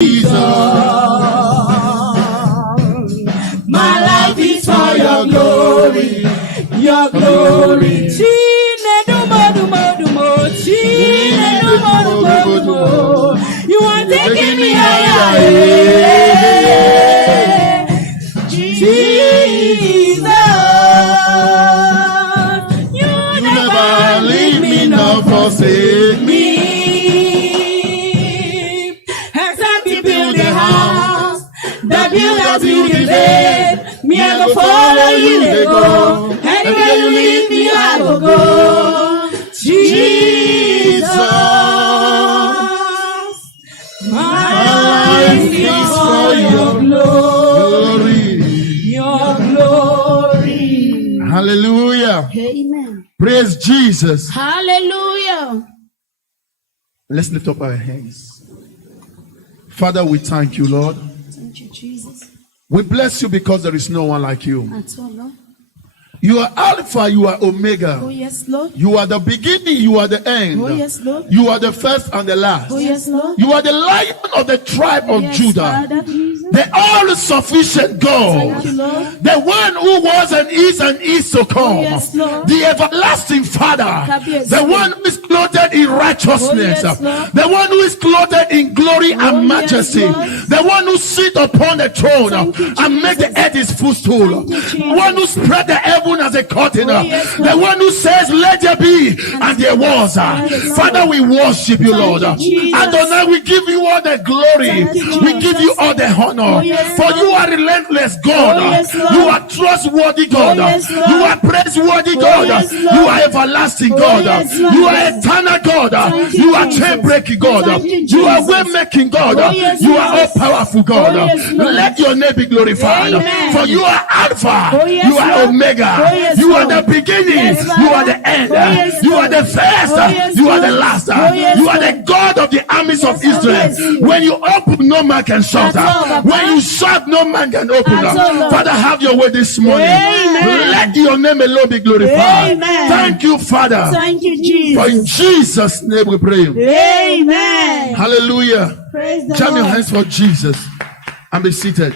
Jesus. My life is for your glory, your glory. You are taking me higher, Jesus. You never leave me nor forsake me. Except you build the house, the builder build the bed. Me I go follow you, they go. Anywhere you lead me, I go go. Jesus, my life is for your glory, your glory. Hallelujah. Amen. Praise Jesus. Hallelujah. Let's lift up our hands. Father, we thank you, Lord. Thank you, Jesus. We bless you because there is no one like you. At all, Lord. You are Alpha, you are Omega. Oh, yes, Lord. You are the beginning, you are the end. Oh, yes, Lord. You are the first and the last. Oh, yes, Lord. You are the Lion of the tribe of Yes, Judah. Father, Jesus. The all-sufficient God. Thank you, Lord. The one who was and is to come. Oh, yes, Lord. The everlasting Father. Yes, The Lord. one who is clothed in righteousness. Oh, yes, Lord. The one who is clothed in glory Oh, and majesty. yes, Lord. The one who sits upon the throne Thank you, and Jesus. make the earth his footstool. Thank you, Jesus. The one who spread the heaven as a curtain. Oh, yes, The Lord. one who says, let there be, and there was. Yes, Lord. Father, we worship you, Lord. Thank you, Jesus. Adonai, we give you all the glory. Thank you, We give you all the honor. Oh, yes, For Lord. you are relentless God. Oh, yes, Lord. You are trustworthy God. Oh, yes, Lord. You are praiseworthy Oh, God. yes, Lord. You are everlasting Oh, God. yes, Lord. You are eternal God. Thank you, You are Jesus. chain-breaking God. Thank you, You are Jesus. way-making God. Oh, yes, You are yes. all-powerful God. Oh, yes, Lord. Let your name be glorified. Amen. For you are Alpha. Oh, yes, You are Lord. Omega. Oh, yes, You are Lord. the beginning. Yes, You Father. are the end. Oh, yes, You are Lord. the first. Oh, yes, You are the Lord. last. Oh, yes, You are the Lord. God of the armies of Yes, Lord. Israel. Yes, Lord. When you open, no man can shut. That's all, Papa. When you shut, no man can open. That's all, Lord. Father, have your way this morning. Amen. Let your name alone be glorified. Amen. Thank you, Father. Thank you, For in Jesus. Jesus' name we pray. Amen. Hallelujah. Praise the Jam your Lord. hands for Jesus and be seated.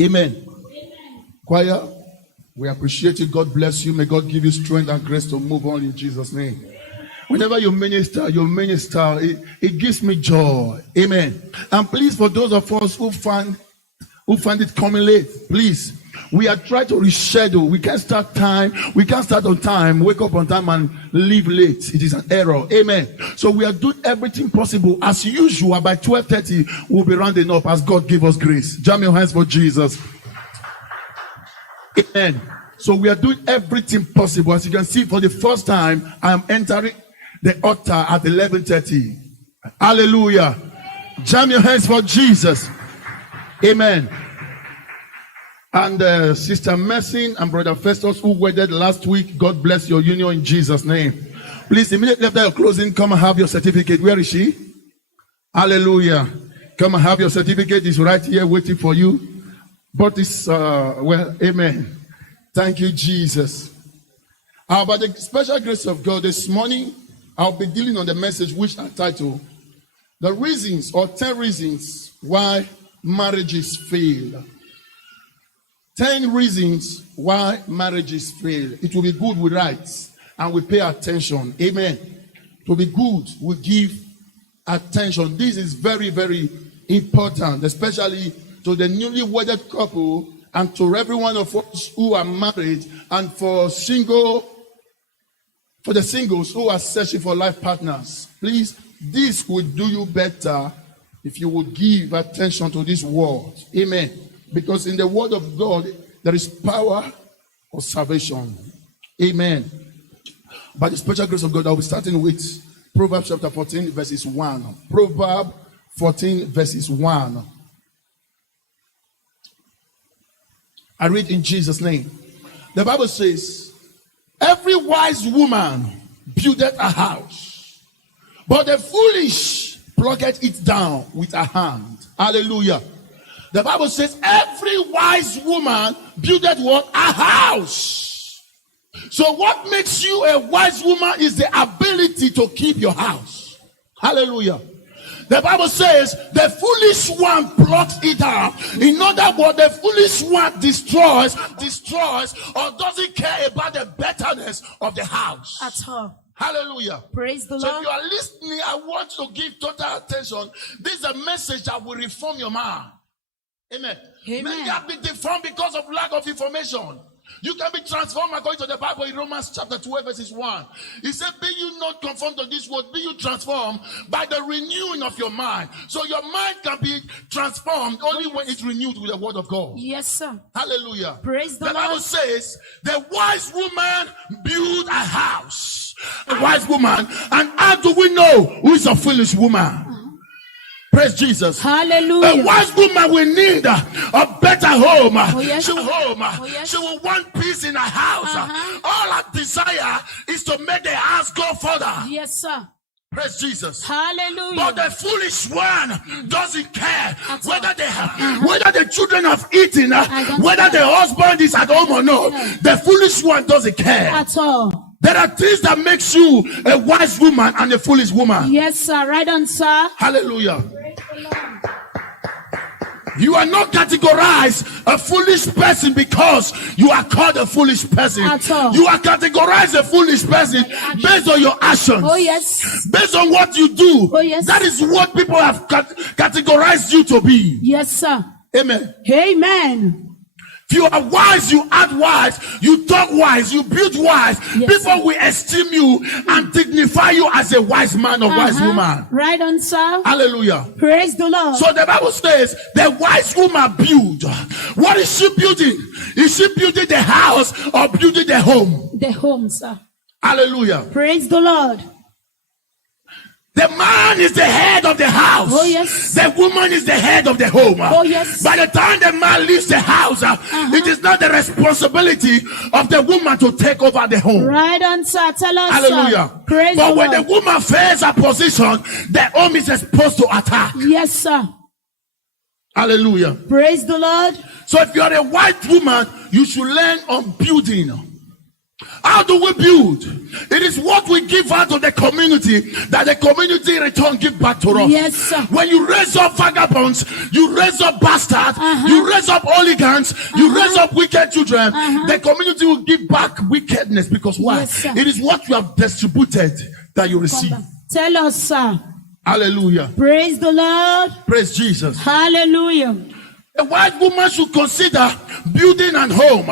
Amen. Choir, we appreciate you. God bless you. May God give you strength and grace to move on in Jesus' name. Whenever you minister, it gives me joy. Amen. And please, for those of us who find it coming late, please, we are trying to reschedule. We can't start on time, wake up on time and leave late. It is an error. Amen. So we are doing everything possible. As usual, by 12:30, we'll be rounding up as God give us grace. Jam your hands for Jesus. Amen. So we are doing everything possible. As you can see, for the first time, I am entering the altar at 11:30. Hallelujah. Jam your hands for Jesus. Amen. And Sister Mercy and Brother Festus, who wedded last week, God bless your union in Jesus' name. Please, immediately after your closing, come and have your certificate. Where is she? Hallelujah. Come and have your certificate. It's right here waiting for you. But it's, amen. Thank you, Jesus. By the special grace of God, this morning, I'll be dealing on the message which I titled, The Reasons or 10 Reasons Why Marriages Fail. 10 reasons why marriages fail. It will be good we write and we pay attention. Amen. It will be good we give attention. This is very, very important, especially to the newly wedded couple and to every one of us who are married, and for the singles who are searching for life partners. Please, this would do you better if you would give attention to this word. Amen. Because in the word of God, there is power of salvation. Amen. By the special grace of God, I'll be starting with Proverbs chapter 14, verses 1. Proverbs 14, verses 1. I read in Jesus' name. The Bible says, every wise woman buildeth a house, but the foolish plucketh it down with her hand. Hallelujah. The Bible says every wise woman buildeth what? A house. So what makes you a wise woman is the ability to keep your house. Hallelujah. The Bible says the foolish one plucks it out. In other words, the foolish one destroys, or doesn't care about the betterness of the house. At all. Hallelujah. Praise the So Lord. if you are listening, I want you to give total attention. This is a message that will reform your mind. Amen. Amen. Many have been deformed because of lack of information. You can be transformed according to the Bible in Romans chapter 12 verses 1. He said, be you not conformed to this world, be you transformed by the renewing of your mind. So your mind can be transformed only when it's renewed with the word of God. Yes, sir. Hallelujah. Praise the Bible Lord. says, the wise woman built a house. A wise woman. And how do we know who is a foolish woman? Praise Jesus. Hallelujah. A wise woman will need a better home. Oh, yes. She will yes. She will want peace in her house. All her desire is to make the house go further. Yes, sir. Praise Jesus. Hallelujah. But the foolish one doesn't care whether they have, whether the children have eaten, whether the husband is at home or not. The foolish one doesn't care at all. There are things that makes you a wise woman and a foolish woman. Yes, sir. Right on, sir. Hallelujah. You are not categorized a foolish person because you are called a foolish person. At all. You are categorized a foolish person based on your actions. Oh, yes. Based on what you do. Oh, yes. That is what people have categorized you to be. Yes, sir. Amen. Amen. If you are wise, you act wise, you talk wise, you build wise. Yes, people sir. will esteem you and dignify you as a wise man or wise woman. Right on, sir. Hallelujah. Praise the Lord. So the Bible says the wise woman build. What is she building? Is she building the house or building the home? The home, sir. Hallelujah. Praise the Lord. The man is the head of the house. Oh, yes. The woman is the head of the home. Oh, yes. By the time the man leaves the house, it is not the responsibility of the woman to take over the home. Right on, sir. Tell us, Hallelujah. sir. Praise But the when Lord. the woman fails her position, the home is supposed to attack. Yes, sir. Hallelujah. Praise the Lord. So if you are a white woman, you should learn on building. How do we build? It is what we give out to the community that the community in return give back to us. Yes, sir. When you raise up vagabonds, you raise up bastards, you raise up hooligans, you raise up wicked children, the community will give back wickedness because why? Yes, sir. It is what you have distributed that you receive. Tell us, sir. Hallelujah. Praise the Lord. Praise Jesus. Hallelujah. A white woman should consider building and home.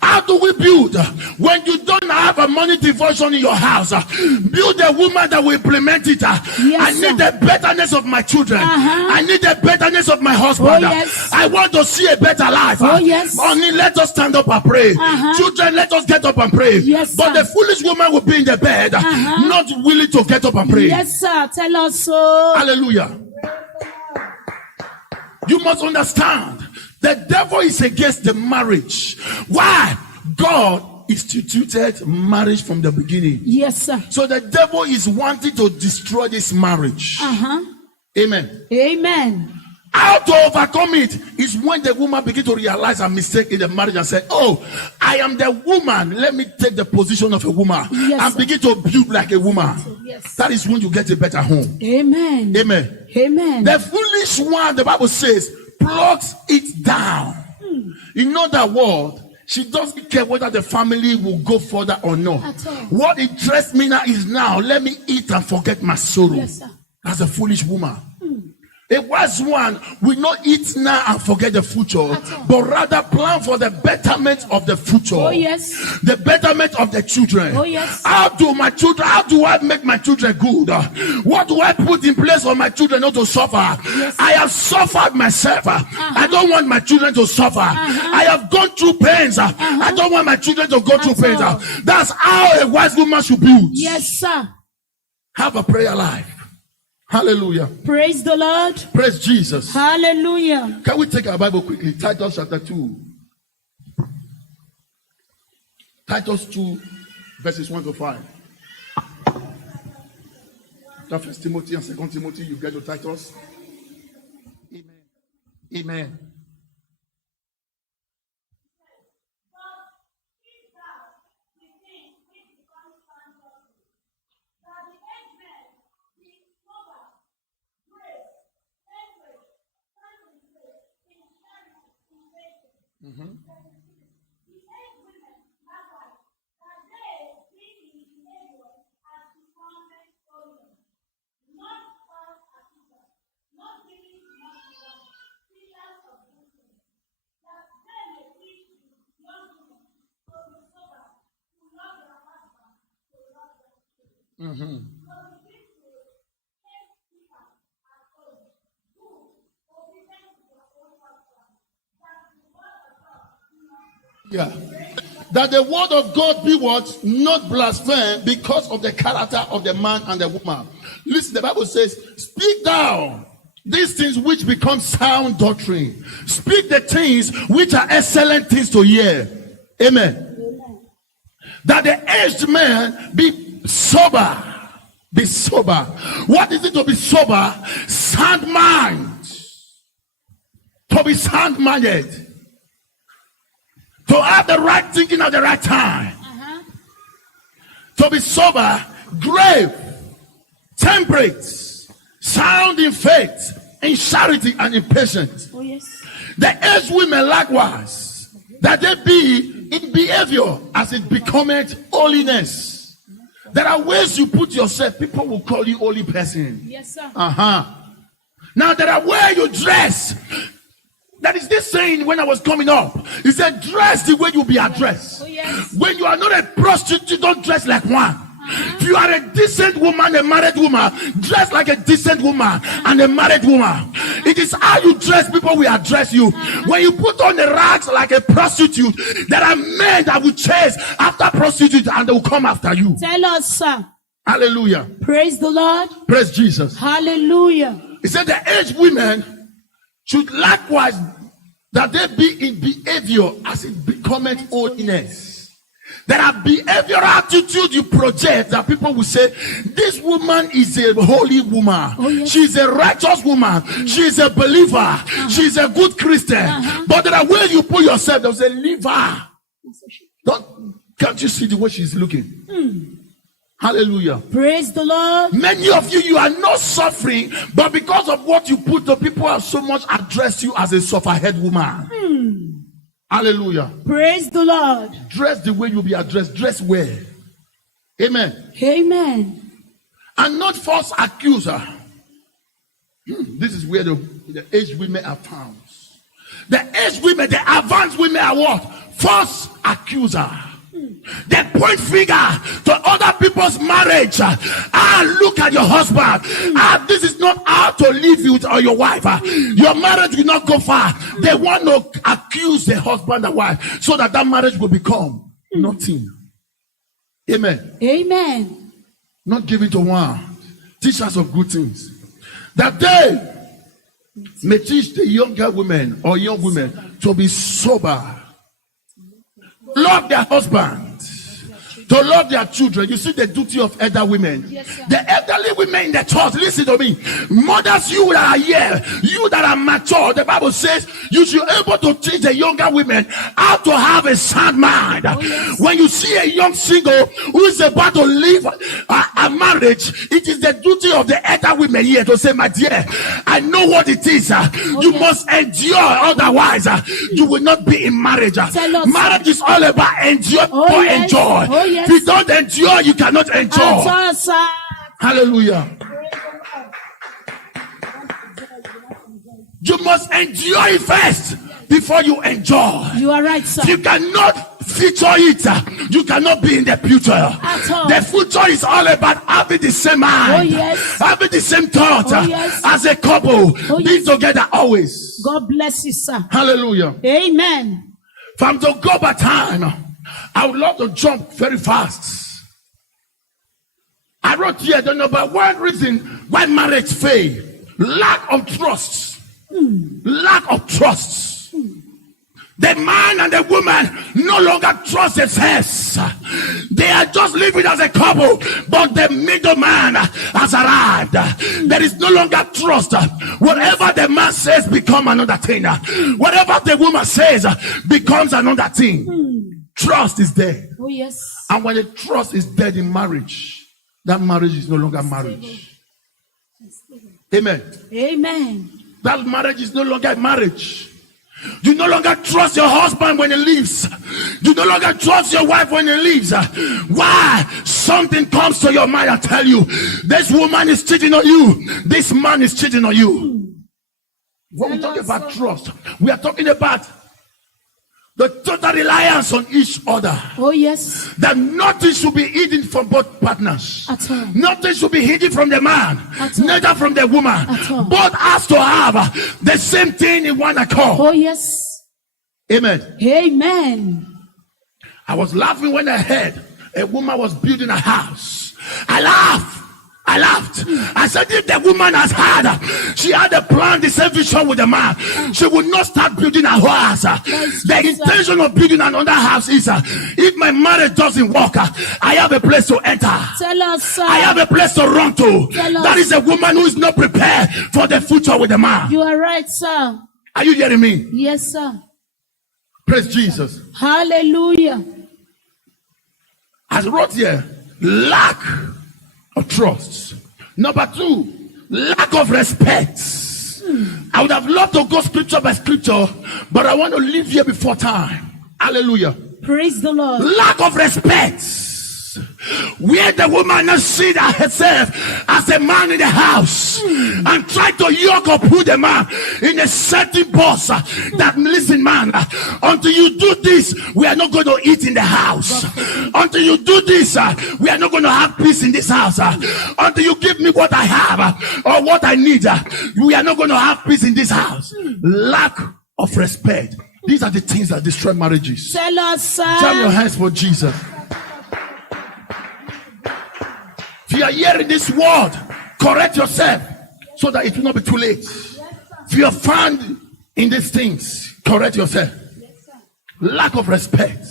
How do we build? When you don't have a money devotion in your house, build a woman that will implement it. I need the betterness of my children. I need the betterness of my husband. Oh, yes. I want to see a better life. Oh, yes. Only let us stand up and pray. Children, let us get up and pray. Yes, but sir. the foolish woman will be in the bed, not willing to get up and pray. Yes, sir. Tell us so. Hallelujah. You must understand the devil is against the marriage. Why? God instituted marriage from the beginning. Yes, sir. So the devil is wanting to destroy this marriage. Amen. Amen. How to overcome it is when the woman begins to realize her mistake in the marriage and say, oh, I am the woman. Let me take the position of a woman and sir. begin to build like a woman. Yes. That is when you get a better home. Amen. Amen. Amen. The foolish one, the Bible says, plucks it down. In other words, she doesn't care whether the family will go further or not. At all. What interests me now is now, let me eat and forget my sorrow. Yes, sir. That's a foolish woman. A wise one will not eat now and forget the future, but rather plan for the betterment of the future. Oh, yes. The betterment of the children. Oh, yes. How do I make my children good? What do I put in place for my children not to suffer? Yes. I have suffered myself. I don't want my children to suffer. I have gone through pains. I don't want my children to go through pains. all. That's how a wise woman should build. Yes, sir. Have a prayer life. Hallelujah. Praise the Lord. Praise Jesus. Hallelujah. Can we take our Bible quickly? Titus chapter 2. Titus 2, verses 1 to 5. After 1 Timothy and 2 Timothy, you get to Titus. Amen. Amen. Yeah. That the word of God be what? Not blasphemed because of the character of the man and the woman. Listen, the Bible says, speak thou these things which become sound doctrine. Speak the things which are excellent things to hear. Amen. That the aged man be sober. Be sober. What is it to be sober? Sound mind. To be sound minded. To have the right thinking at the right time. To be sober, grave, temperate, sound in faith, in charity, and in patience. Oh, yes. The aged women likewise, that they be in behavior as it becometh holiness. There are ways you put yourself, people will call you holy person. Yes, sir. Now there are ways you dress. That is this saying when I was coming up. He said, dress the way you'll be addressed. Oh, yes. When you are not a prostitute, don't dress like one. If you are a decent woman, a married woman, dress like a decent woman and a married woman. It is how you dress, people will address you. When you put on the rags like a prostitute, there are men that will chase after prostitutes and they will come after you. Tell us, sir. Hallelujah. Praise the Lord. Praise Jesus. Hallelujah. He said the aged women should likewise that they be in behavior as it becometh holiness. There are behavioral attitude you project that people will say, this woman is a holy woman. Oh, yes. She's a righteous woman. She's a believer. She's a good Christian. But there are ways you put yourself, they'll say, leave her. Can't you see the way she's looking? Hallelujah. Praise the Lord. Many of you are not suffering, but because of what you put, the people have so much addressed you as a sufferhead woman. Hallelujah. Praise the Lord. Dress the way you'll be addressed. Dress well. Amen. Amen. And not false accuser. This is where the aged women are found. The aged women, the advanced women are what? False accuser. They point finger to other people's marriage. Look at your husband. This is not how to live with or your wife. Your marriage will not go far. They want to accuse the husband and wife so that marriage will become nothing. Amen. Amen. Not giving to one. Teach us of good things. That they may teach the younger women or young women to be sober. Love their husband. To love their children. You see the duty of elder women. Yes, the elderly women in the church, listen to me. Mothers, you that are here, you that are mature, the Bible says you should be able to teach the younger women how to have a sound mind. Oh, yes. When you see a young single who is about to leave a marriage, it is the duty of the elder women here to say, my dear, I know what it is. You must endure, otherwise you will not be in marriage. Marriage is all about endure or enjoy. Oh, yes. If you don't endure, you cannot enjoy. Hallelujah. You must endure it first before you enjoy. You are right, sir. You cannot feature it. You cannot be in the future. At all. The future is all about having the same mind. Oh, yes. Having the same thought. Oh, yes. As a couple. Oh, Being yes. together always. God bless you, sir. Hallelujah. Amen. If I'm to go by time, I would love to jump very fast. I wrote here the number one reason why marriage fail. Lack of trust. Lack of trust. The man and the woman no longer trust themselves. They are just living as a couple, but the middleman has arrived. There is no longer trust. Whatever the man says becomes another thing. Whatever the woman says becomes another thing. Trust is dead. Oh, yes. And when the trust is dead in marriage, that marriage is no longer marriage. Amen. Amen. That marriage is no longer a marriage. You no longer trust your husband when he leaves. You no longer trust your wife when he leaves. Why? Something comes to your mind and tell you, this woman is cheating on you. This man is cheating on you. When we talk about trust, we are talking about the total reliance on each other. Oh, yes. That nothing should be hidden from both partners. At all. Nothing should be hidden from the man. At all. Neither from the woman. At all. Both has to have the same thing in one accord. Oh, yes. Amen. Amen. I was laughing when I heard a woman was building a house. I laughed. I said, if the woman has had, she had a plan, the same vision with the man, she would not start building a house. The intention of building another house is, if my marriage doesn't work, I have a place to enter. Tell us, sir. I have a place to run to. That is a woman who is not prepared for the future with the man. You are right, sir. Are you hearing me? Yes, sir. Praise Jesus. Hallelujah. As wrote here, lack of trust. Number 2, lack of respect. I would have loved to go scripture by scripture, but I want to leave here before time. Hallelujah. Praise the Lord. Lack of respect. Where the woman not see herself as a man in the house and try to yoke up who the man in a certain boss that listen, man, until you do this, we are not going to eat in the house. Until you do this, we are not going to have peace in this house. Until you give me what I have or what I need, we are not going to have peace in this house. Lack of respect. These are the things that destroy marriages. Tell us, sir. Jam your hands for Jesus. If you are hearing this word, correct yourself so that it will not be too late. If you are found in these things, correct yourself. Lack of respect.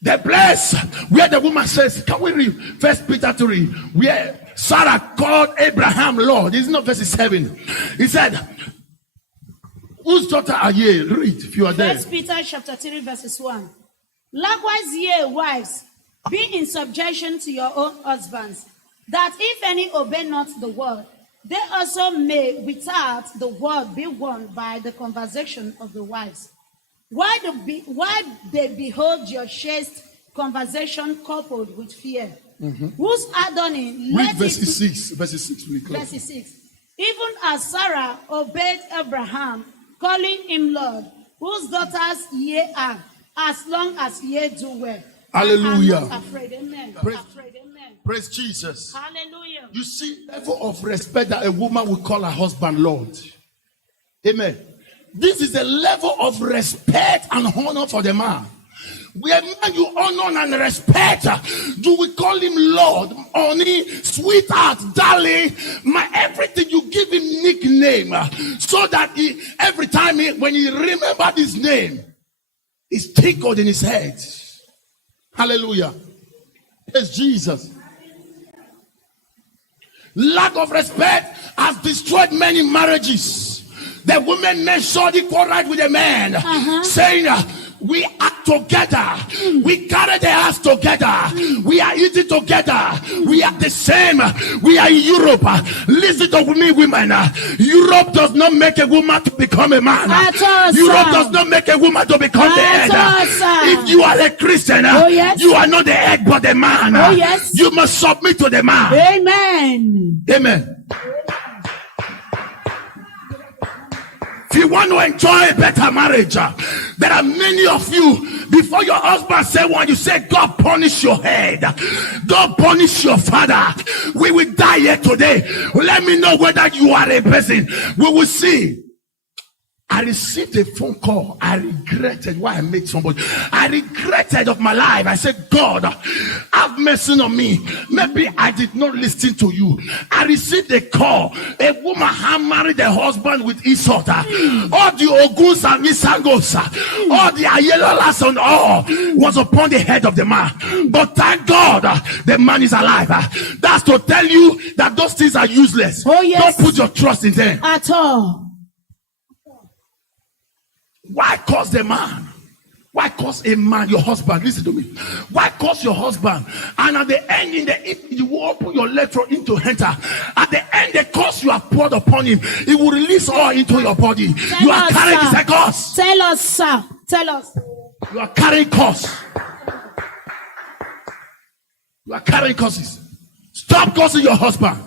The place where the woman says, can we read 1 Peter 3, where Sarah called Abraham Lord? It's not verse 7. He said, whose daughter are ye? Read if you are there. 1 Peter chapter 3 verses 1. Likewise ye wives, be in subjection to your own husbands, that if any obey not the word, they also may without the word be won by the conversation of the wives. Why they behold your chaste conversation coupled with fear, whose adorning Read verse 6. Verse 6 will close. verse 6. Even as Sarah obeyed Abraham, calling him Lord, whose daughters ye are, as long as ye do well. Hallelujah. I'm not afraid. Amen. Praise- Afraid. Amen. Praise Jesus. Hallelujah. You see, level of respect that a woman will call her husband Lord. Amen. This is a level of respect and honor for the man. Where man you honor and respect, you will call him Lord, honey, sweetheart, darling, my everything. You give him nickname so that every time when he remember this name, it's tickled in his head. Hallelujah. Yes, Jesus. Lack of respect has destroyed many marriages. The women made sure equal right with the man, saying, we are together. We carry the house together. We are eating together. We are the same. We are in Europe. Listen to me, women. Europe does not make a woman to become a man. Europe does not make a woman to become the head. If you are a Christian, you are not the head but the man. You must submit to the man. Amen. Amen. If you want to enjoy a better marriage, there are many of you, before your husband say one, you say, God punish your head. God punish your father. We will die here today. Let me know whether you are a person. We will see. I received a phone call. I regretted why I made somebody. I regretted of my life. I said, God, have mercy on me. Maybe I did not listen to you. I received a call. A woman had married a husband with insult. All the Oguns and Misangos, all the Ayelolas and all was upon the head of the man. But thank God, the man is alive. That's to tell you that those things are useless. Don't put your trust in them. At all. Why curse the man? Why curse a man, your husband? Listen to me. Why curse your husband? And at the end, in the evening, you will open your leg for him to enter. At the end, the curse you have poured upon him, it will release all into your body. You are carrying this curse. Tell us, sir. Tell us. You are carrying curse. You are carrying curses. Stop cursing your husband.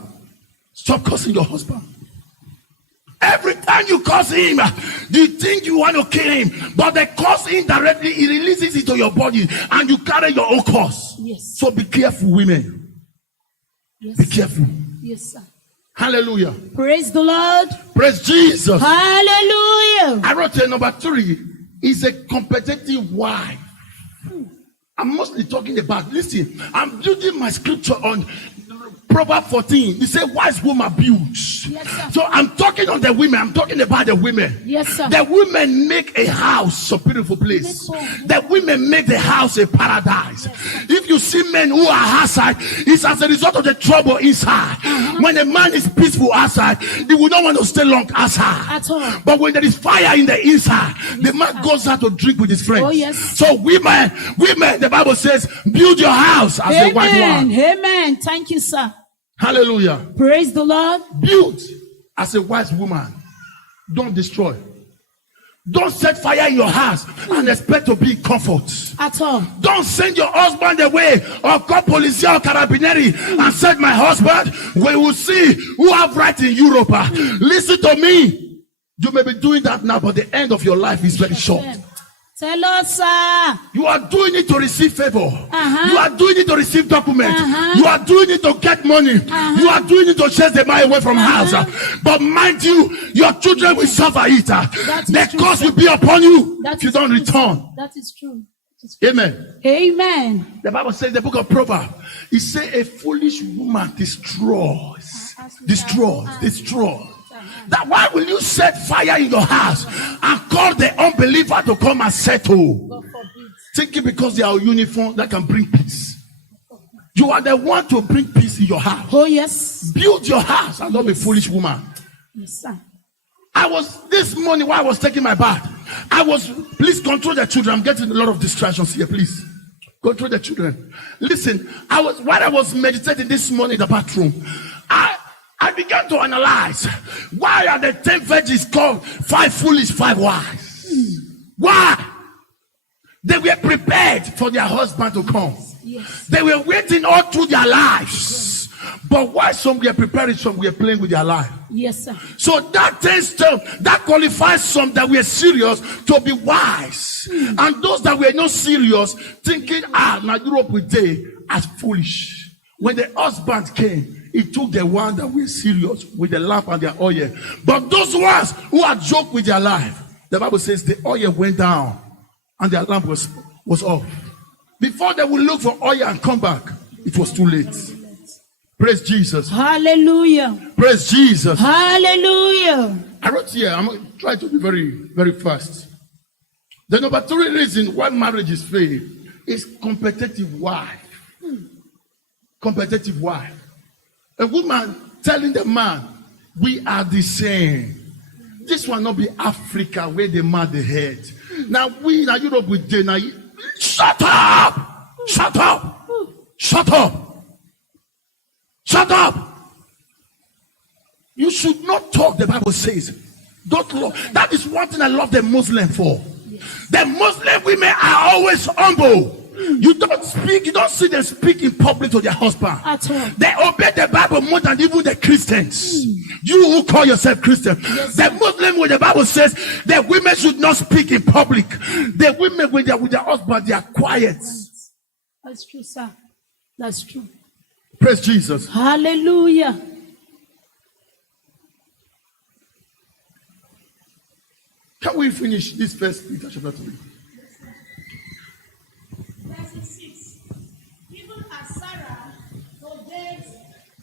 Stop cursing your husband. Every time you curse him, you think you want to kill him, but the curse indirectly, it releases into your body and you carry your own curse. Yes. So be careful, women. Yes. Be careful. Yes, sir. Hallelujah. Praise the Lord. Praise Jesus. Hallelujah. I wrote here, number 3 is a competitive wife. I'm mostly talking about, listen, I'm building my scripture on Proverbs 14. He said, wise woman builds. Yes, sir. So I'm talking on the women. I'm talking about the women. Yes, sir. The women make a house a beautiful place. The women make the house a paradise. If you see men who are outside, it's as a result of the trouble inside. When a man is peaceful outside, he will not want to stay long outside. At all. But when there is fire in the inside, the man goes out to drink with his friends. Oh, yes. So women, the Bible says, build your house as a white one. Amen. Thank you, sir. Hallelujah. Praise the Lord. Build as a wise woman. Don't destroy. Don't set fire in your house and expect to be in comfort. At all. Don't send your husband away or call police or carabinieri and say, my husband, we will see who have right in Europe. Listen to me. You may be doing that now, but the end of your life is very short. Tell us, sir. You are doing it to receive favor. You are doing it to receive documents. You are doing it to get money. You are doing it to chase the man away from house. But mind you, your children will suffer it. The curse will be upon you if you don't return. That is true. Amen. Amen. The Bible says in the book of Proverbs, it says a foolish woman destroys. That why will you set fire in your house and call the unbeliever to come and settle? God forbid. Thinking because they are uniform that can bring peace. You are the one to bring peace in your house. Oh, yes. Build your house and not be a foolish woman. Yes, sir. This morning while I was taking my bath, please control the children. I'm getting a lot of distractions here, please. Control the children. Listen, while I was meditating this morning in the bathroom, I began to analyze, why are the 10 virgins called 5 foolish, 5 wise? Why? They were prepared for their husband to come. Yes. They were waiting all through their lives. But why some were preparing, some were playing with their life? Yes, sir. So that qualifies some that were serious to be wise. And those that were not serious, thinking, now Europe will day as foolish. When the husband came, he took the one that were serious with the lamp and their oil. But those ones who had joked with their life, the Bible says the oil went down and their lamp was off. Before they would look for oil and come back, it was too late. Praise Jesus. Hallelujah. Praise Jesus. Hallelujah. I wrote here, I'm going to try to be very, very fast. The number 3 reason why marriage is failed is competitive wife. Competitive wife. A woman telling the man, we are the same. This will not be Africa where the man the head. Now we in Europe with day now. Shut up! Shut up! Shut up! Shut up! You should not talk, the Bible says. Don't love. That is one thing I love the Muslim for. The Muslim women are always humble. You don't speak, you don't see them speak in public to their husband. At all. They obey the Bible more than even the Christians. You who call yourself Christian. Yes, the Muslim, when the Bible says the women should not speak in public. The women, when they're with their husband, they are quiet. That's true, sir. That's true. Praise Jesus. Hallelujah. Can we finish this first Peter chapter 3? Verse 6. Even as Sarah obeyed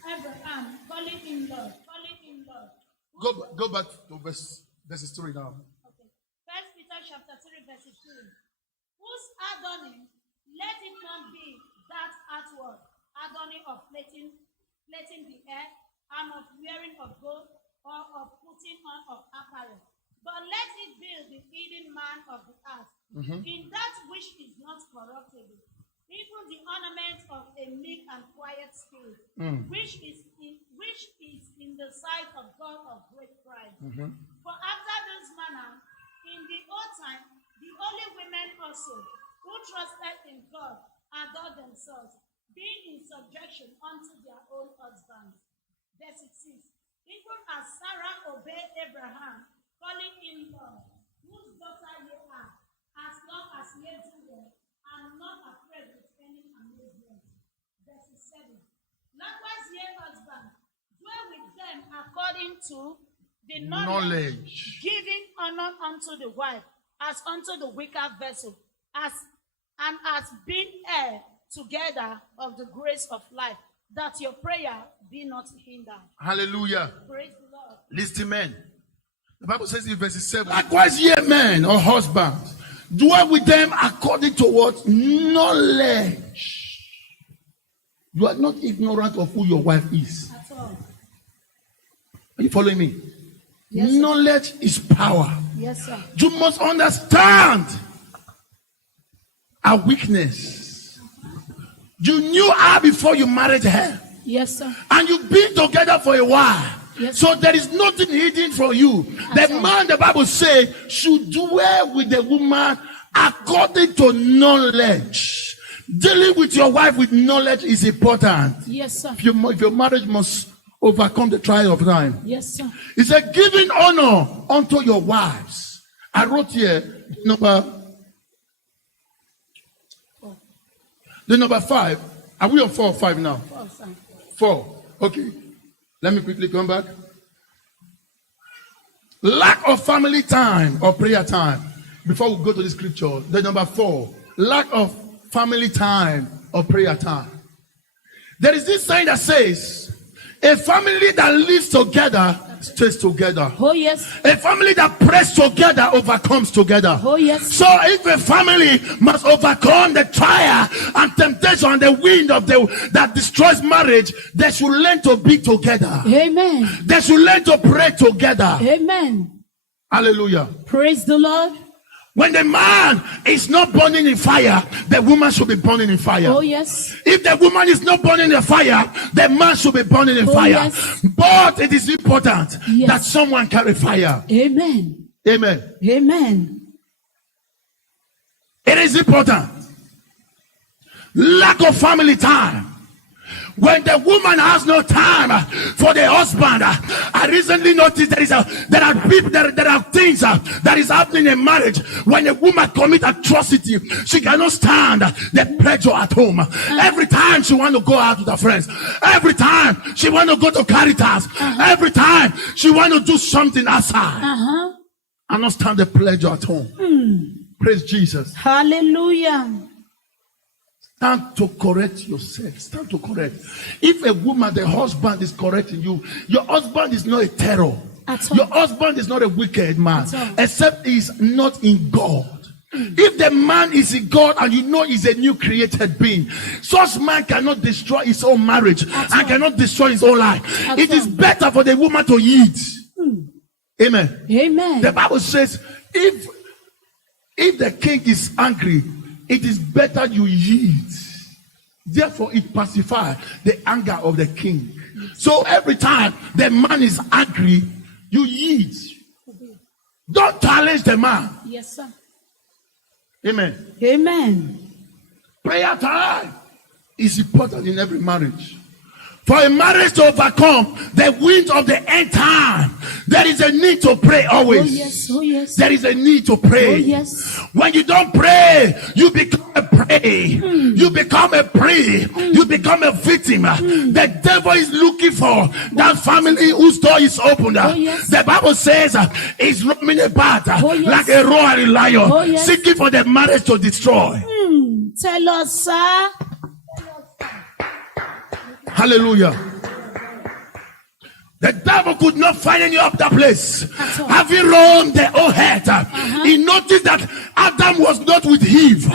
Abraham, calling him Lord. Go back to verses 3 now. Okay. First Peter chapter 3, verse 2. Whose adorning, let it not be that outward adorning of plaiting the hair, and of wearing of gold, or of putting on of apparel. But let it be the hidden man of the heart, in that which even the ornament of a meek and quiet spirit, which is in the sight of God of great pride. For after this manner, in the old time, the holy women also, who trusted in God, adored themselves, being in subjection unto their own husbands. Verse 6. Even as Sarah obeyed Abraham, calling him Lord, whose daughter ye are, as long as ye do well, and not afraid with any amazement. Verse 7. Likewise, ye husbands, dwell with them according to the knowledge, giving honor unto the wife, as unto the weaker vessel, as being heir together of the grace of life, that your prayer be not hindered. Hallelujah. Praise the Lord. Listen, men. The Bible says in verse 7, likewise, ye men or husbands, dwell with them according to what? Knowledge. You are not ignorant of who your wife is. At all. Are you following me? Yes, sir. Knowledge is power. Yes, sir. You must understand her weakness. You knew her before you married her. Yes, sir. And you've been together for a while. Yes, so there is nothing hidden from you. The all. man, the Bible says, should dwell with the woman according to knowledge. Dealing with your wife with knowledge is important. Yes, sir. If your marriage must overcome the trial of time. Yes, sir. It's a giving honor unto your wives. I wrote here the number 5. Are we on 4 or 5 now? 4, sir. 4. Okay. Let me quickly come back. Lack of family time or prayer time. Before we go to the scripture, the number 4. Lack of family time or prayer time. There is this saying that says, a family that lives together stays together. Oh, yes. A family that prays together overcomes together. Oh, yes. So if a family must overcome the trial and temptation and the wind of that destroys marriage, they should learn to be together. Amen. They should learn to pray together. Amen. Hallelujah. Praise the Lord. When the man is not burning in fire, the woman should be burning in fire. Oh, yes. If the woman is not burning in fire, the man should be burning in fire. Yes. But it is important Yes. that someone carry fire. Amen. Amen. Amen. It is important. Lack of family time. When the woman has no time for the husband, I recently noticed there are things that is happening in marriage. When a woman commits atrocity, she cannot stand the pressure at home. Every time she want to go out with her friends, every time she want to go to Caritas, every time she want to do something outside, I not stand the pleasure at home. Praise Jesus. Hallelujah. Stand to correct yourself. Stand to correct. If a woman, the husband is correcting you, your husband is not a terror. At all. Your husband is not a wicked man, At all. except he is not in God. If the man is in God and you know he's a new created being, such man cannot destroy his own marriage and cannot destroy his own life. It is better for the woman to yield. Amen. Amen. The Bible says, if the king is angry, it is better you yield. Therefore, it pacifies the anger of the king. So every time the man is angry, you yield. Don't challenge the man. Yes, sir. Amen. Amen. Prayer time is important in every marriage. For a marriage to overcome the winds of the end time, there is a need to pray always. Oh, yes. Oh, yes. There is a need to pray. Oh, yes. When you don't pray, you become a prey. You become a prey. You become a victim. The devil is looking for that family whose door is opened. Oh, yes. The Bible says he's roaming about yes. like a roaring lion, Oh, yes. seeking for the marriage to destroy. Tell us, sir. Hallelujah. The devil could not find any other place. At all. Having roamed the whole head, he noticed that Adam was not with Eve.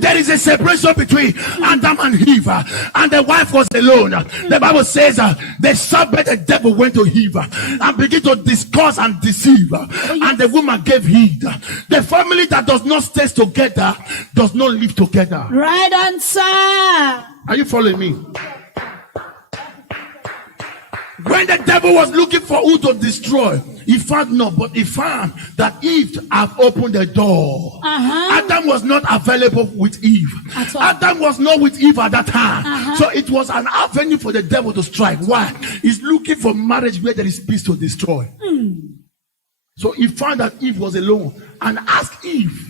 There is a separation between Adam and Eve, and the wife was alone. The Bible says the serpent, the devil, went to Eve and began to discuss and deceive, and the woman gave heed. The family that does not stay together does not live together. Right answer. Are you following me? When the devil was looking for who to destroy, he found not, but he found that Eve have opened the door. Adam was not available with Eve. At all. Adam was not with Eve at that time. So it was an avenue for the devil to strike. Why? He's looking for marriage where there is peace to destroy. So he found that Eve was alone and asked Eve,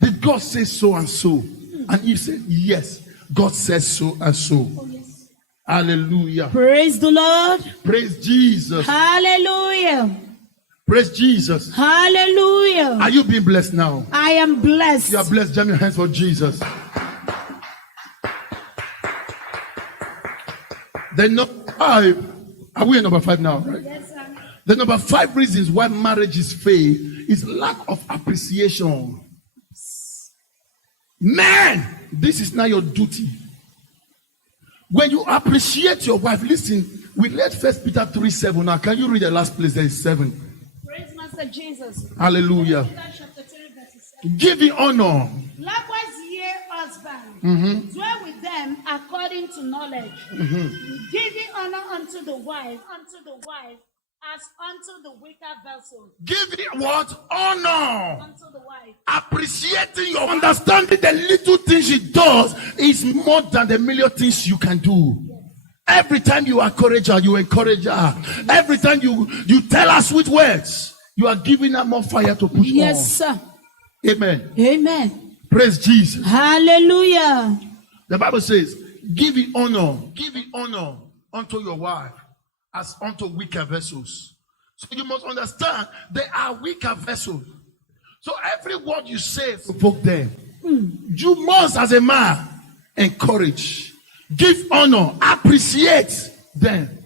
did God say so and so? And Eve said, yes, God says so and so. Oh, yes. Hallelujah. Praise the Lord. Praise Jesus. Hallelujah. Praise Jesus. Hallelujah. Are you being blessed now? I am blessed. You are blessed. Jam your hands for Jesus. Then number 5. Are we at number 5 now? Right? Yes, sir. The number 5 reasons why marriages fail is lack of appreciation. Man, this is not your duty. When you appreciate your wife, listen, we read 1 Peter 3:7. Now, can you read the last place? There is 7. Praise Master Jesus. Hallelujah. Peter chapter 3, verse 7. Giving honor. Likewise, ye husbands, dwell with them according to knowledge, giving honor unto the wife as unto the weaker vessel, Giving what? Honor. unto the wife. Appreciating your understanding the little things she does is more than the million things you can do. Every time you encourage her, you encourage her. Every time you tell her sweet words, you are giving her more fire to push Yes, on. sir. Amen. Amen. Praise Jesus. Hallelujah. The Bible says, giving honor unto your wife as unto weaker vessels. So you must understand they are weaker vessels. So every word you say provoke them. You must, as a man, encourage, give honor, appreciate them.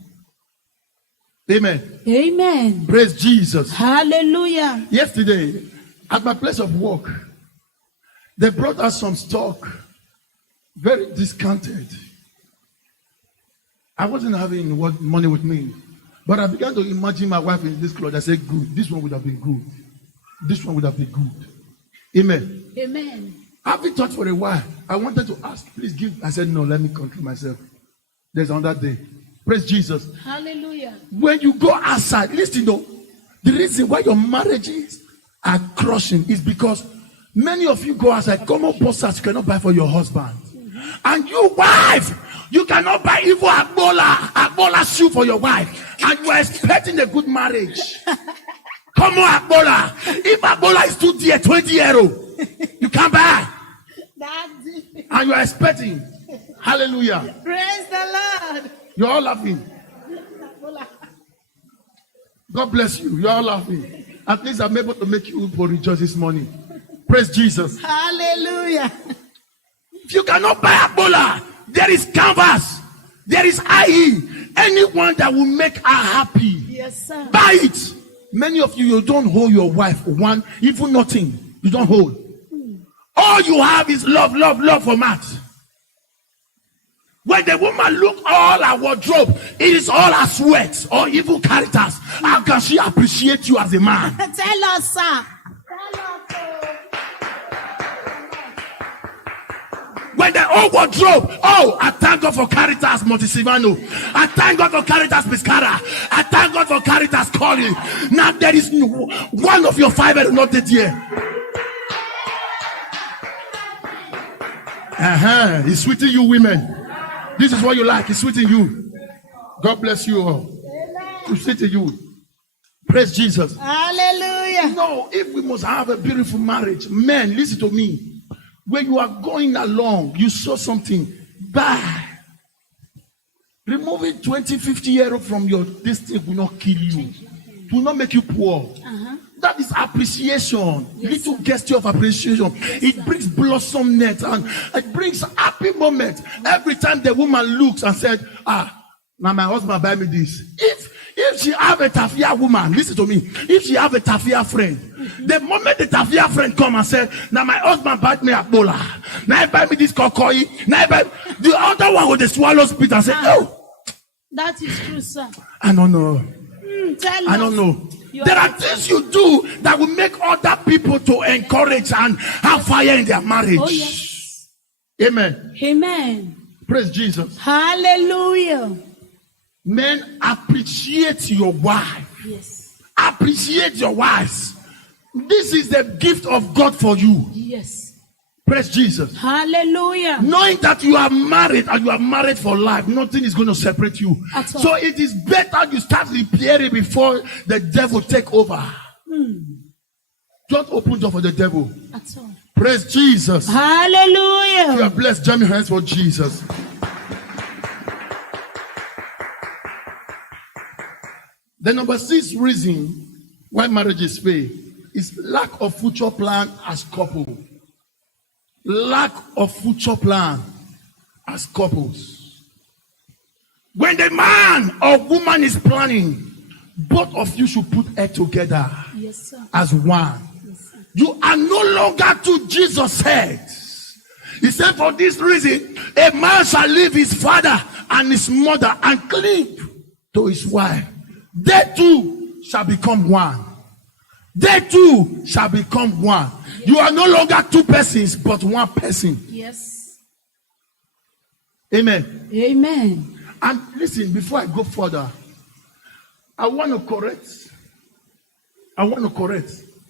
Amen. Amen. Praise Jesus. Hallelujah. Yesterday, at my place of work, they brought us some stock, very discounted. I wasn't having money with me, but I began to imagine my wife in this clothes. I said, good, this one would have been good. This one would have been good. Amen. Amen. Having thought for a while, I wanted to ask, please give. I said, no, let me control myself. There's another day. Praise Jesus. Hallelujah. When you go outside, listen though, the reason why your marriages are crushing is because many of you go outside, common posters you cannot buy for your husband. And you wife, you cannot buy even a Agbola shoe for your wife. And you are expecting a good marriage. Come on, Agbola. If Agbola is too dear, 20 euro, you can't buy. Daddy. And you are expecting. Hallelujah. Praise the Lord. You're all laughing. God bless you. You're all laughing. At least I'm able to make you for rejoice this morning. Praise Jesus. Hallelujah. If you cannot buy Agbola, there is canvas. There is IE. Anyone that will make her happy. Yes, sir. Buy it. Many of you don't hold your wife one, even nothing. You don't hold. All you have is love, love, love for Matt. When the woman look all her wardrobe, it is all her sweat or evil characters. How can she appreciate you as a man? Tell us, sir. Tell us. When the whole wardrobe, oh, I thank God for Caritas Montesilvano. I thank God for Caritas Pescara. I thank God for Caritas Calling. Now there is one of your 5 not dead here. He's sweeting you women. This is what you like. He's sweeting you. God bless you all. He's sweeting you. Praise Jesus. Hallelujah. No, if we must have a beautiful marriage, men, listen to me. When you are going along, you saw something, buy. Removing 20, 50 euro from your this thing will not kill you. It will not make you poor. That is appreciation. Yes, little sir. gesture of appreciation. Yes, it sir. brings blossomness and it brings happy moment. Every time the woman looks and said, now my husband buy me this. if she have a Tafia woman, listen to me. If she have a Tafia friend, the moment the Tafia friend come and say, now my husband bought me a bola, now he buy me this kokoi, now he buy the other one with the swallow spit and say, oh, That is true, sir. I don't know. Tell I us. don't know. You There are are things you do that will make other people to encourage and have fire in their marriage. Oh, yes. Amen. Amen. Praise Jesus. Hallelujah. Men, appreciate your wife. Yes. Appreciate your wives. This is the gift of God for you. Yes. Praise Jesus. Hallelujah. Knowing that you are married and you are married for life, nothing is going to separate you. At all. So it is better you start repairing before the devil take over. Don't open door for the devil. At all. Praise Jesus. You Hallelujah. are blessed. Jam your hands for Jesus. The number 6 reason why marriages fail is lack of future plan as couple. Lack of future plan as couples. When the man or woman is planning, both of you should put head together Yes, sir. as one. Yes, sir. You are no longer two, Jesus said. He said, for this reason, a man shall leave his father and his mother and cleave to his wife. They two shall become one. They two shall become one. You are no longer two persons, but one person. Yes. Amen. Amen. And listen, before I go further, I want to correct,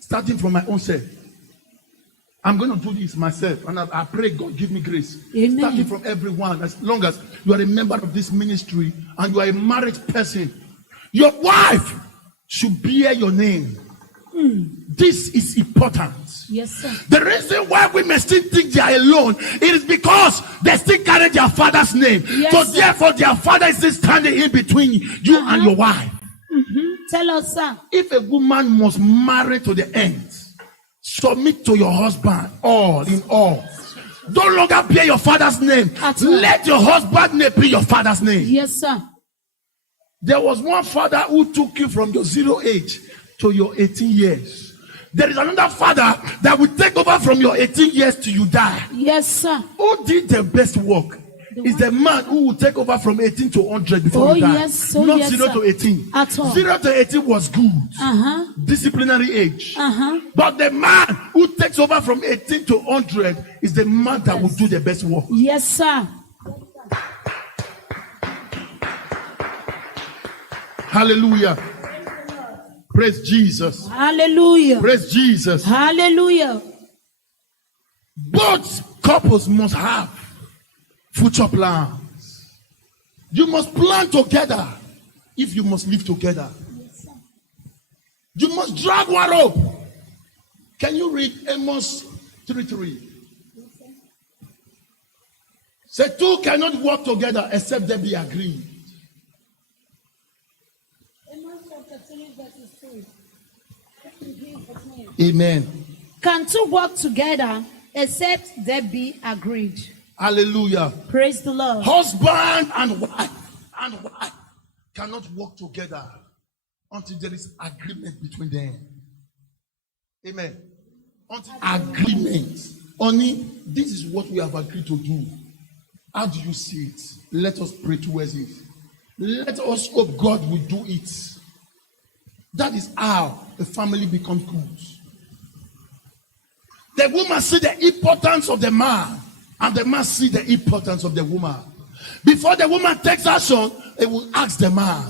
starting from my own self. I'm going to do this myself, and I pray God give me grace. Amen. Starting from everyone, as long as you are a member of this ministry and you are a married person, your wife should bear your name. This is important. Yes, sir. The reason why women still think they are alone, it is because they still carry their father's name. Yes, So sir. therefore, their father is still standing in between you and your wife. Tell us, sir. If a woman must marry to the end, submit to your husband all in all. Don't longer bear your father's name. At all. Let your husband's name be your father's name. Yes, sir. There was one father who took you from your 0 age to your 18 years. There is another father that will take over from your 18 years till you die. Yes, sir. Who did the best work? Is the man who will take over from 18 to 100 before Oh, you die. yes. Oh, Not yes, 0 sir. to 18. At all. 0 to 18 was good. Uh-huh. Disciplinary age. Uh-huh. But the man who takes over from 18 to 100 is the man that will do the best work. Yes, sir. Hallelujah. Praise Jesus. Hallelujah. Praise Jesus. Hallelujah. Both couples must have future plans. You must plan together if you must live together. You must drag one rope. Can you read Amos 3:3? Say, two cannot work together except they be agreed. Amen. Can two work together except they be agreed? Hallelujah. Praise the Lord. Husband and wife cannot work together until there is agreement between them. Amen. Until agreement. Only this is what we have agreed to do. How do you see it? Let us pray towards it. Let us hope God will do it. That is how the family becomes good. The woman see the importance of the man, and the man see the importance of the woman. Before the woman takes action, it will ask the man.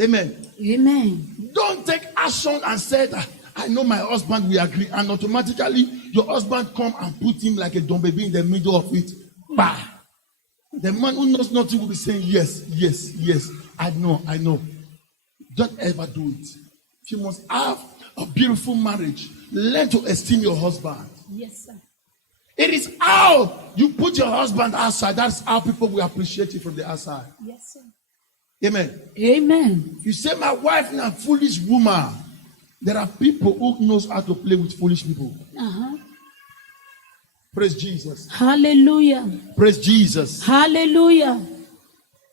Amen. Amen. Don't take action and say that I know my husband will agree, and automatically your husband come and put him like a dumb baby in the middle of it. Bah. The man who knows nothing will be saying yes, yes, yes. I know. Don't ever do it. If you must have a beautiful marriage, learn to esteem your husband. Yes, sir. It is how you put your husband outside. That's how people will appreciate you from the outside. Yes, sir. Amen. Amen. You say my wife is a foolish woman. There are people who knows how to play with foolish people. Uh-huh. Praise Jesus. Hallelujah. Praise Jesus. Hallelujah.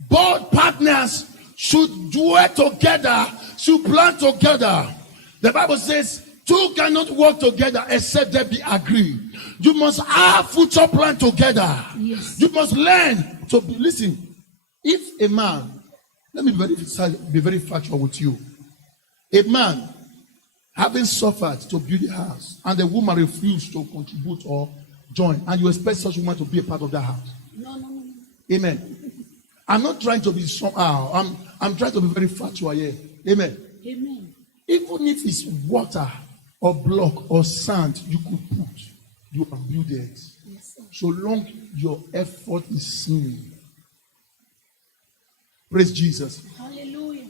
Both partners should dwell together, should plan together. The Bible says, two cannot work together except they be agreed. You must have future plan together. Yes. You must learn to be. Listen, if a man, let me be very factual with you. A man having suffered to build a house, and the woman refused to contribute or join, and you expect such a woman to be a part of that house. No. Amen. I'm not trying to be somehow. I'm trying to be very factual here. Amen. Amen. Even if it's water or block or sand you could put, you have built it. Yes, sir. So long your effort is seen. Praise Jesus. Hallelujah.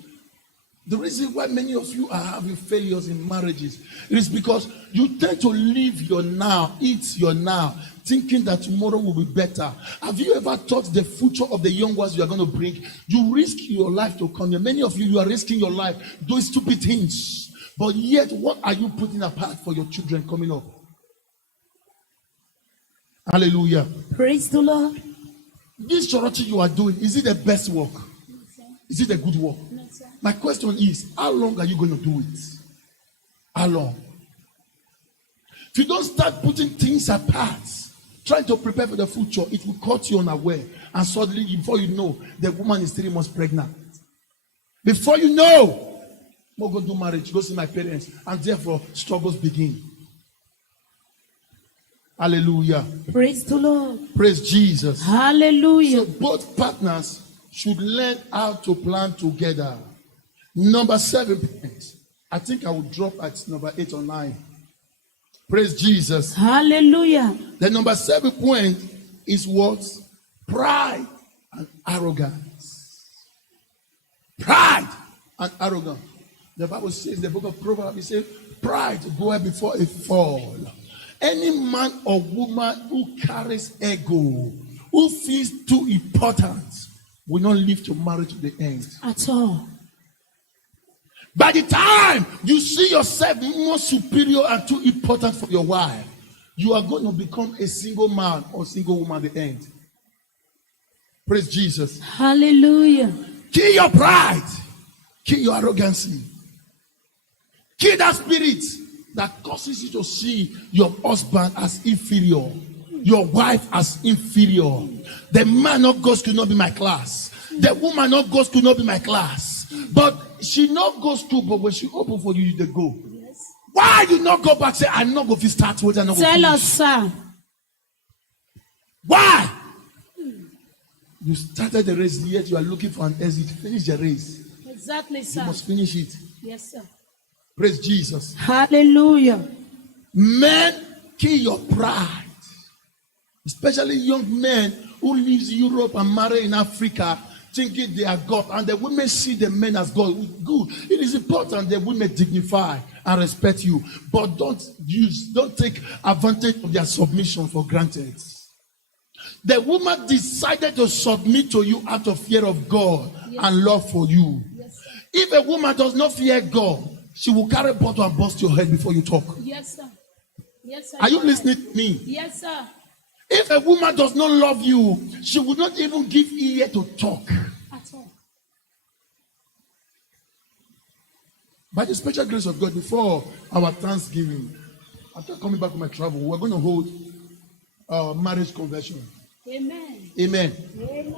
The reason why many of you are having failures in marriages is because you tend to live your now, eat your now, thinking that tomorrow will be better. Have you ever thought the future of the young ones you are going to bring? You risk your life to come here. Many of you are risking your life doing stupid things. But yet, what are you putting apart for your children coming up? Hallelujah. Praise the Lord. This charity you are doing, is it the best work? No, sir. Is it a good work? No, sir. My question is, how long are you going to do it? How long? If you don't start putting things apart, trying to prepare for the future, it will cut you unaware. And suddenly, before you know, the woman is 3 months pregnant. Before you know, I'm going to do marriage, go see my parents, and therefore struggles begin. Hallelujah. Praise the Lord. Praise Jesus. Hallelujah. So both partners should learn how to plan together. Number 7 point. I think I will drop at number 8 or 9. Praise Jesus. Hallelujah. The number 7 point is what? Pride and arrogance. Pride and arrogance. The Bible says, the book of Proverbs, it says, pride goeth before a fall. Any man or woman who carries ego, who feels too important, will not live to marry to the end. At all. By the time you see yourself more superior and too important for your wife, you are going to become a single man or single woman at the end. Praise Jesus. Hallelujah. Kill your pride. Kill your arrogancy. Kill that spirit that causes you to see your husband as inferior, your wife as inferior. The man of God could not be my class. The woman of God could not be my class. But she not goes to, but when she open for you, they go. Yes. Why you not go back? Say, I'm not going to start with. I'm not Tell going us, sir. Why? You started the race, yet you are looking for an exit. Finish the race. Exactly, You sir. must finish it. Yes, sir. Praise Jesus. Hallelujah. Men, kill your pride. Especially young men who live in Europe and marry in Africa, thinking they are God. And the women see the men as God. Good. It is important the women dignify and respect you. But don't take advantage of their submission for granted. The woman decided to submit to you out of fear of God and love for you. Yes, sir. If a woman does not fear God, she will carry a bottle and bust your head before you talk. Yes, sir. Yes, sir. Are you listening to me? Yes, sir. If a woman does not love you, she will not even give ear to talk. At all. By the special grace of God, before our Thanksgiving, after coming back from my travel, we're going to hold a marriage conversion. Amen. Amen. Amen.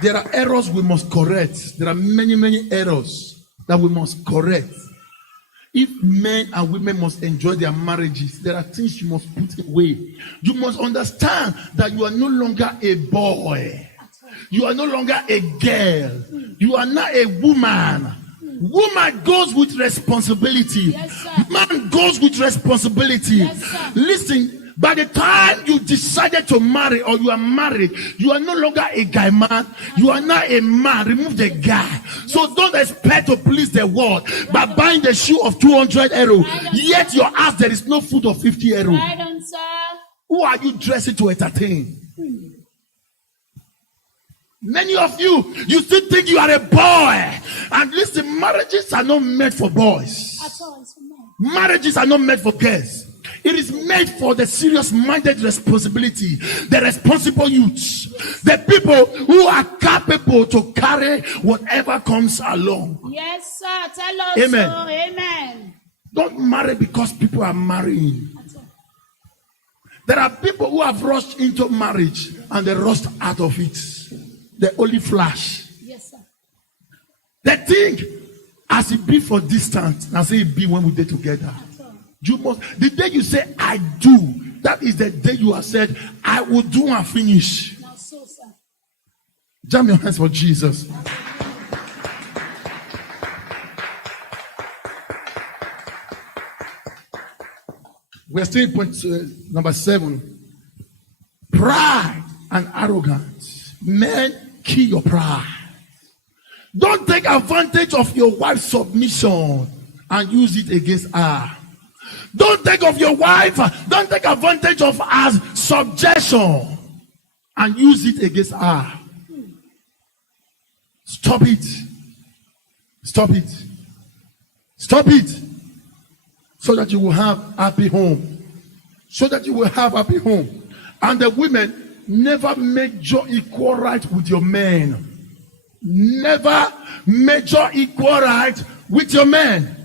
There are errors we must correct. There are many errors that we must correct. If men and women must enjoy their marriages, there are things you must put away. You must understand that you are no longer a boy. You are no longer a girl. You are not a woman. Woman goes with responsibility. Yes, sir. Man goes with responsibility. Yes, sir. Listen, by the time you decided to marry or you are married, you are no longer a guy man. You are not a man. Remove the guy. So don't expect to please the world by buying the shoe of 200 euro. Yet your ass there is no food of 50 euro. Right on, sir. Who are you dressing to entertain? Many of you still think you are a boy. And listen, marriages are not made for boys. At all, it's for men. Marriages are not made for girls. It is made for the serious-minded responsibility, the responsible youths, the people who are capable to carry whatever comes along. Yes, sir. Tell us Amen. so. Amen. Don't marry because people are marrying. There are people who have rushed into marriage and they rushed out of it. They only flash. Yes, sir. They think as it be for distance, and say it be when we did together. You must, the day you say I do, that is the day you have said I will do and finish. Now so, sir. Jam your hands for Jesus. We're still in point number 7. Pride and arrogance. Men, kill your pride. Don't take advantage of your wife's submission and use it against her. Don't take of your wife, don't take advantage of her subjection and use it against her. Stop it. Stop it. Stop it. So that you will have happy home. So that you will have happy home. And the women, never measure equal right with your men. Never measure equal right with your men.